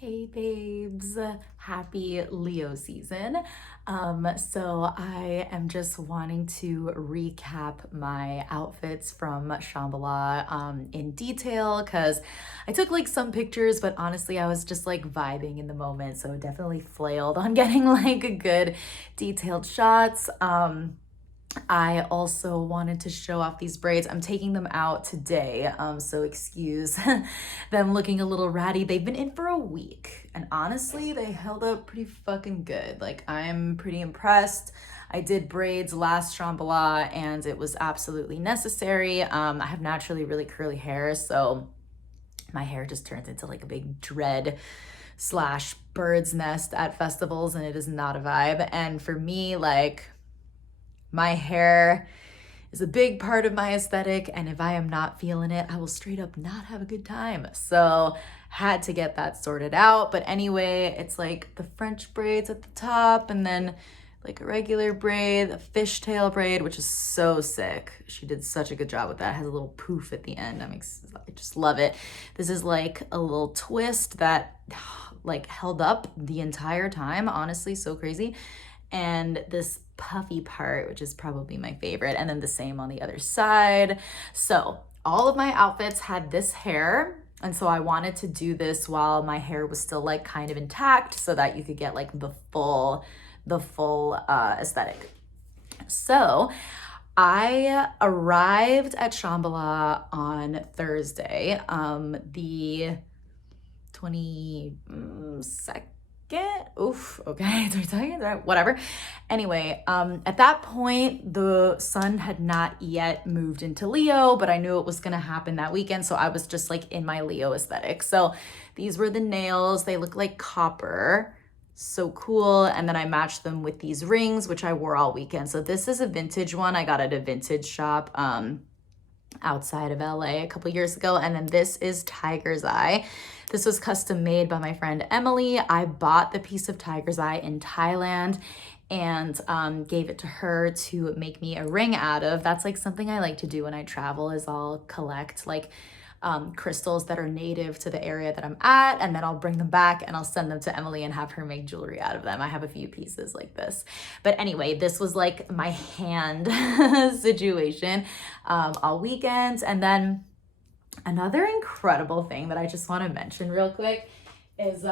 Hey babes, happy Leo season. So I am just wanting to recap my outfits from Shambhala in detail because I took like some pictures, but honestly I was just like vibing in the moment. So definitely flailed on getting like a good detailed shots. I also wanted to show off these braids. I'm taking them out today, so excuse them looking a little ratty. They've been in for a week, and honestly, they held up pretty fucking good. Like, I'm pretty impressed. I did braids last Shambhala, and it was absolutely necessary. I have naturally really curly hair, so my hair just turns into like a big dread slash bird's nest at festivals, and it is not a vibe. And for me, like, my hair is a big part of my aesthetic, and if I am not feeling it, I will straight up not have a good time. So had to get that sorted out. But anyway, it's like the French braids at the top, and then like a regular braid, a fishtail braid, which is so sick. She did such a good job with that. It has a little poof at the end. I just love it. This is like a little twist that like held up the entire time. Honestly, so crazy. And this puffy part, which is probably my favorite, and then the same on the other side. So all of my outfits had this hair, and so I wanted to do this while my hair was still like kind of intact so that you could get like the full aesthetic. So I arrived at Shambhala on Thursday, the 22nd. Oof, okay, 22nd, right? Whatever. Anyway, at that point, the sun had not yet moved into Leo, but I knew it was gonna happen that weekend, so I was just like in my Leo aesthetic. So these were the nails. They look like copper. So cool. And then I matched them with these rings, which I wore all weekend. So this is a vintage one I got at a vintage shop outside of LA a couple years ago. And then this is Tiger's Eye. This was custom made by my friend Emily. I bought the piece of Tiger's Eye in Thailand and gave it to her to make me a ring out of. That's like something I like to do when I travel, is I'll collect like crystals that are native to the area that I'm at, and then I'll bring them back and I'll send them to Emily and have her make jewelry out of them. I have a few pieces like this. But anyway, this was like my hand situation all weekend. And then another incredible thing that I just want to mention real quick is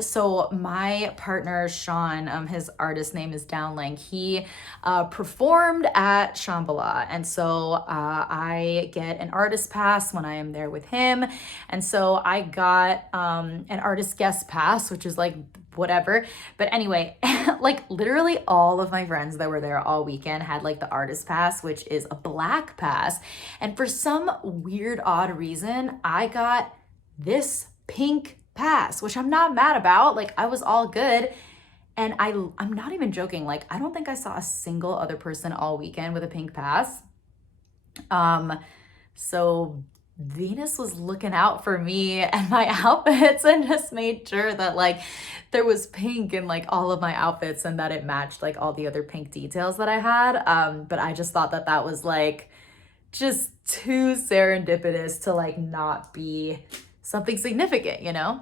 so my partner Sean, his artist name is Downling. He performed at Shambhala, and so I get an artist pass when I am there with him, and so I got an artist guest pass, which is like whatever. But anyway, like literally all of my friends that were there all weekend had like the artist pass, which is a black pass, and for some weird odd reason I got this pink pass, which I'm not mad about. Like, I was all good. And I'm not even joking. Like, I don't think I saw a single other person all weekend with a pink pass. So Venus was looking out for me and my outfits and just made sure that like there was pink in like all of my outfits and that it matched like all the other pink details that I had. But I just thought that that was like just too serendipitous to like not be something significant, you know?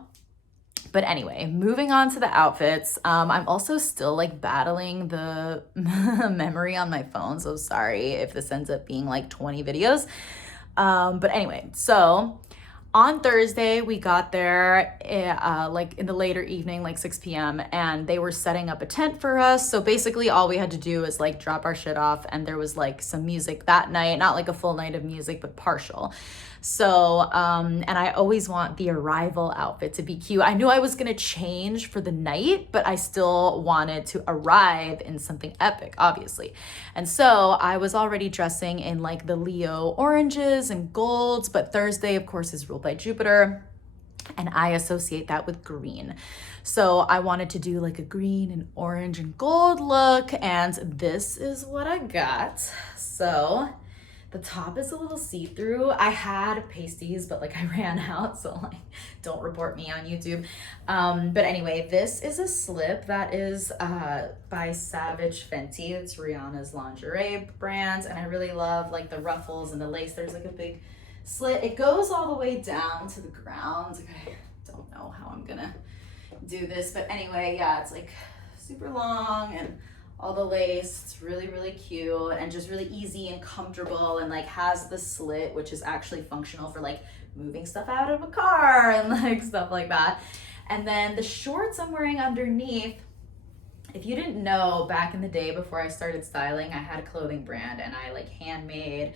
But anyway, moving on to the outfits. I'm also still like battling the memory on my phone, so sorry if this ends up being like 20 videos. But anyway, so on Thursday, we got there like in the later evening, like 6 p.m., and they were setting up a tent for us. So basically all we had to do is like drop our shit off, and there was like some music that night, not like a full night of music, but partial. So, and I always want the arrival outfit to be cute. I knew I was gonna change for the night, but I still wanted to arrive in something epic, obviously. And so I was already dressing in like the Leo oranges and golds, but Thursday, of course, is ruled by Jupiter, and I associate that with green. So I wanted to do like a green and orange and gold look, and this is what I got. So the top is a little see-through. I had pasties, but like I ran out, so like don't report me on YouTube. But anyway, this is a slip that is by Savage Fenty. It's Rihanna's lingerie brand, and I really love like the ruffles and the lace. There's like a big slit. It goes all the way down to the ground. Okay, don't know how I'm gonna do this, but anyway, yeah, it's like super long and all the lace. It's really, really cute and just really easy and comfortable, and like has the slit, which is actually functional for like moving stuff out of a car and like stuff like that. And then the shorts I'm wearing underneath, if you didn't know, back in the day before I started styling, I had a clothing brand and I like handmade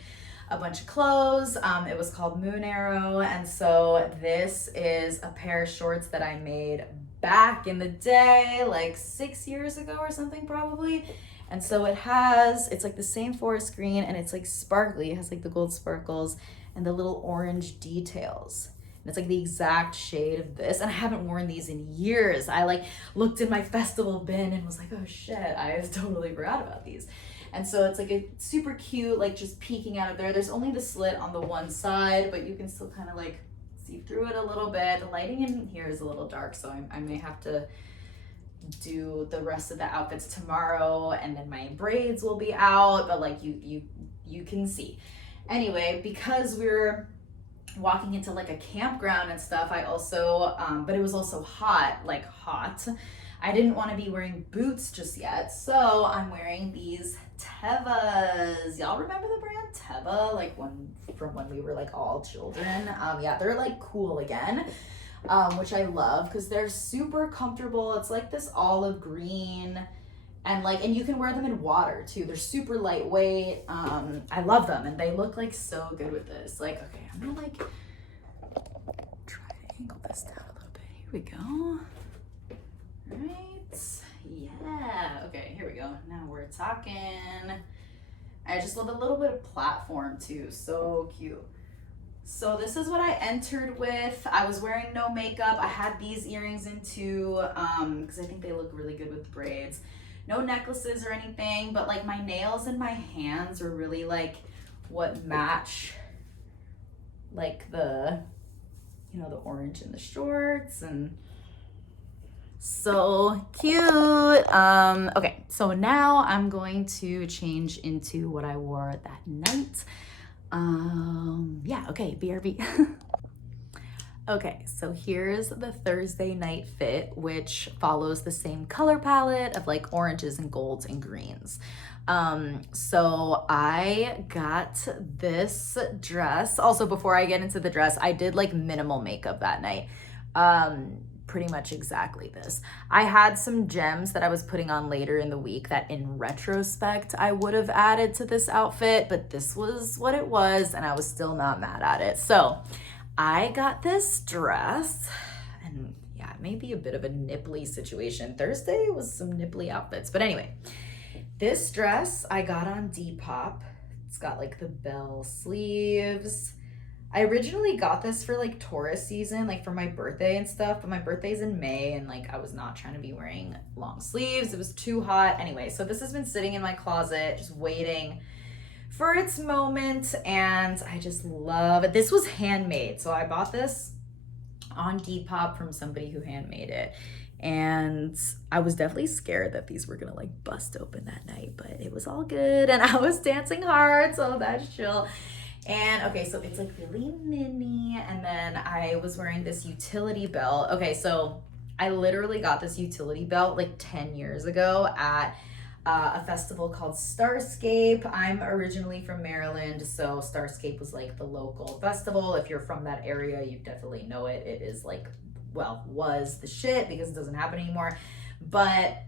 a bunch of clothes. It was called Moon Arrow. And so this is a pair of shorts that I made back in the day, like 6 years ago or something probably. And so it's like the same forest green and it's like sparkly. It has like the gold sparkles and the little orange details. And it's like the exact shade of this. And I haven't worn these in years. I like looked in my festival bin and was like, oh shit, I totally forgot about these. And so it's like a super cute, like just peeking out of there. There's only the slit on the one side, but you can still kind of like see through it a little bit. The lighting in here is a little dark, so I may have to do the rest of the outfits tomorrow, and then my braids will be out, but like you can see. Anyway, because we're walking into like a campground and stuff, I also, but it was also hot. I didn't want to be wearing boots just yet, so I'm wearing these Tevas. Y'all remember the brand Teva? Like from when we were like all children. Yeah, they're like cool again, which I love because they're super comfortable. It's like this olive green, and you can wear them in water too. They're super lightweight. I love them, and they look like so good with this. Like, okay, I'm gonna like try to angle this down a little bit. Here we go. Right, yeah, okay, here we go. Now we're talking. I just love a little bit of platform too, so cute. So this is what I entered with. I was wearing no makeup. I had these earrings in too, because I think they look really good with braids. No necklaces or anything, but like my nails and my hands are really like what match like the orange in the shorts, and so cute. Okay, so now I'm going to change into what I wore that night. Yeah, okay, BRB. Okay, so here's the Thursday night fit, which follows the same color palette of like oranges and golds and greens. So I got this dress. Also, before I get into the dress, I did like minimal makeup that night. Pretty much exactly this. I had some gems that I was putting on later in the week that in retrospect I would have added to this outfit, but this was what it was and I was still not mad at it. So I got this dress, and yeah, it may be a bit of a nipply situation. Thursday was some nipply outfits, but anyway, this dress I got on Depop. It's got like the bell sleeves. I originally got this for like tourist season, like for my birthday and stuff, but my birthday's in May and like I was not trying to be wearing long sleeves. It was too hot. Anyway, so this has been sitting in my closet just waiting for its moment, and I just love it. This was handmade. So I bought this on Depop from somebody who handmade it. And I was definitely scared that these were gonna like bust open that night, but it was all good and I was dancing hard, so that's chill. And okay, so it's like really mini, and then I was wearing this utility belt. Okay, so I literally got this utility belt like 10 years ago at a festival called Starscape. I'm originally from Maryland, so Starscape was like the local festival. If you're from that area, you definitely know it. It is like, well, was the shit because it doesn't happen anymore. But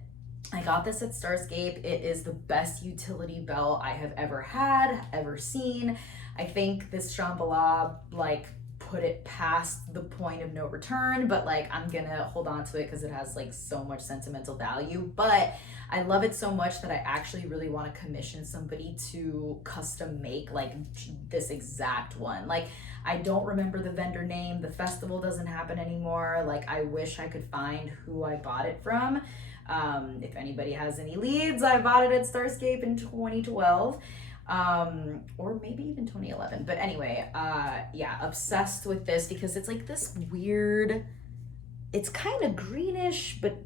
I got this at Starscape. It is the best utility belt I have ever had, ever seen. I think this Shambhala like put it past the point of no return, but like I'm gonna hold on to it because it has like so much sentimental value. But I love it so much that I actually really want to commission somebody to custom make like this exact one. Like I don't remember the vendor name. The festival doesn't happen anymore. Like I wish I could find who I bought it from. If anybody has any leads, I bought it at Starscape in 2012. Or maybe even 2011. But anyway, yeah, obsessed with this because it's like this weird, it's kind of greenish, but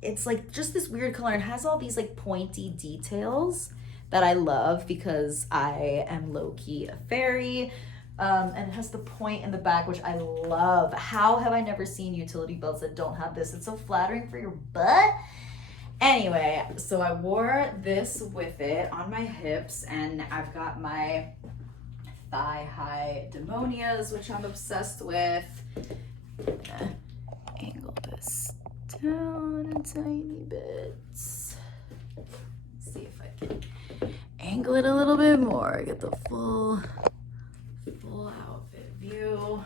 it's like just this weird color and has all these like pointy details that I love because I am low-key a fairy. And it has the point in the back, which I love. How have I never seen utility belts that don't have this? It's so flattering for your butt. Anyway, so I wore this with it on my hips, and I've got my thigh-high demonias, which I'm obsessed with. Angle this down a tiny bit. Let's see if I can angle it a little bit more. Get the full outfit view.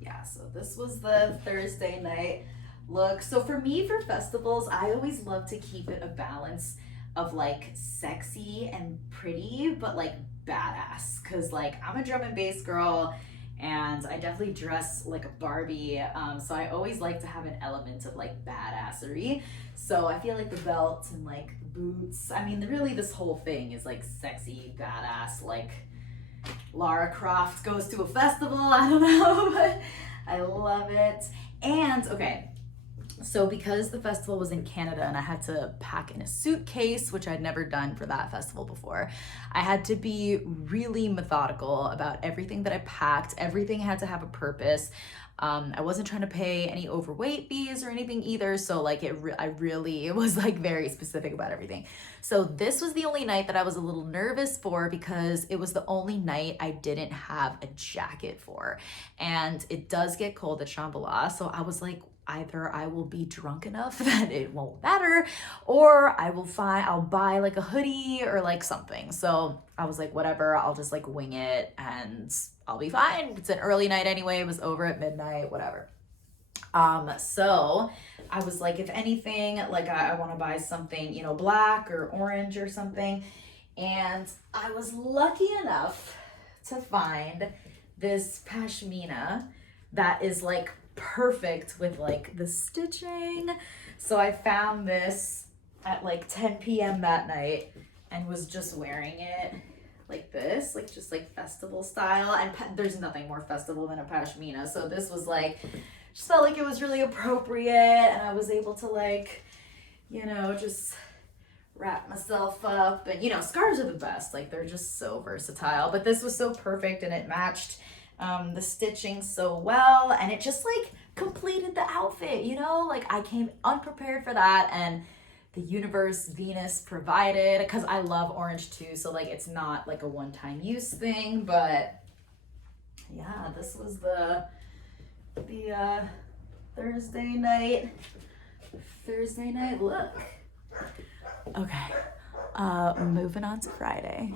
Yeah, so this was the Thursday night look. So for me, for festivals, I always love to keep it a balance of like sexy and pretty, but like badass. Cause like I'm a drum and bass girl, and I definitely dress like a Barbie. So I always like to have an element of like badassery. So I feel like the belt and like the boots, I mean, really this whole thing is like sexy, badass, like Lara Croft goes to a festival, I don't know, but I love it. And okay, so because the festival was in Canada and I had to pack in a suitcase, which I'd never done for that festival before, I had to be really methodical about everything that I packed. Everything had to have a purpose. I wasn't trying to pay any overweight fees or anything either. So like I really was like very specific about everything. So this was the only night that I was a little nervous for, because it was the only night I didn't have a jacket for. And it does get cold at Shambhala. So I was like, either I will be drunk enough that it won't matter, or I'll buy like a hoodie or like something. So I was like, whatever, I'll just like wing it and I'll be fine. It's an early night anyway. It was over at midnight, whatever. So I was like, if anything, like I want to buy something, you know, black or orange or something. And I was lucky enough to find this pashmina that is like perfect with like the stitching. So I found this at like 10 p.m. that night and was just wearing it like this, like just like festival style. And there's nothing more festival than a pashmina. So this was like, just felt like it was really appropriate, and I was able to like, you know, just wrap myself up. And you know, scarves are the best, like they're just so versatile, but this was so perfect and it matched the stitching so well, and it just like completed the outfit, you know, like I came unprepared for that, and the universe, Venus provided, because I love orange too, so like it's not like a one-time use thing. But yeah, this was the Thursday night look. Okay, moving on to Friday.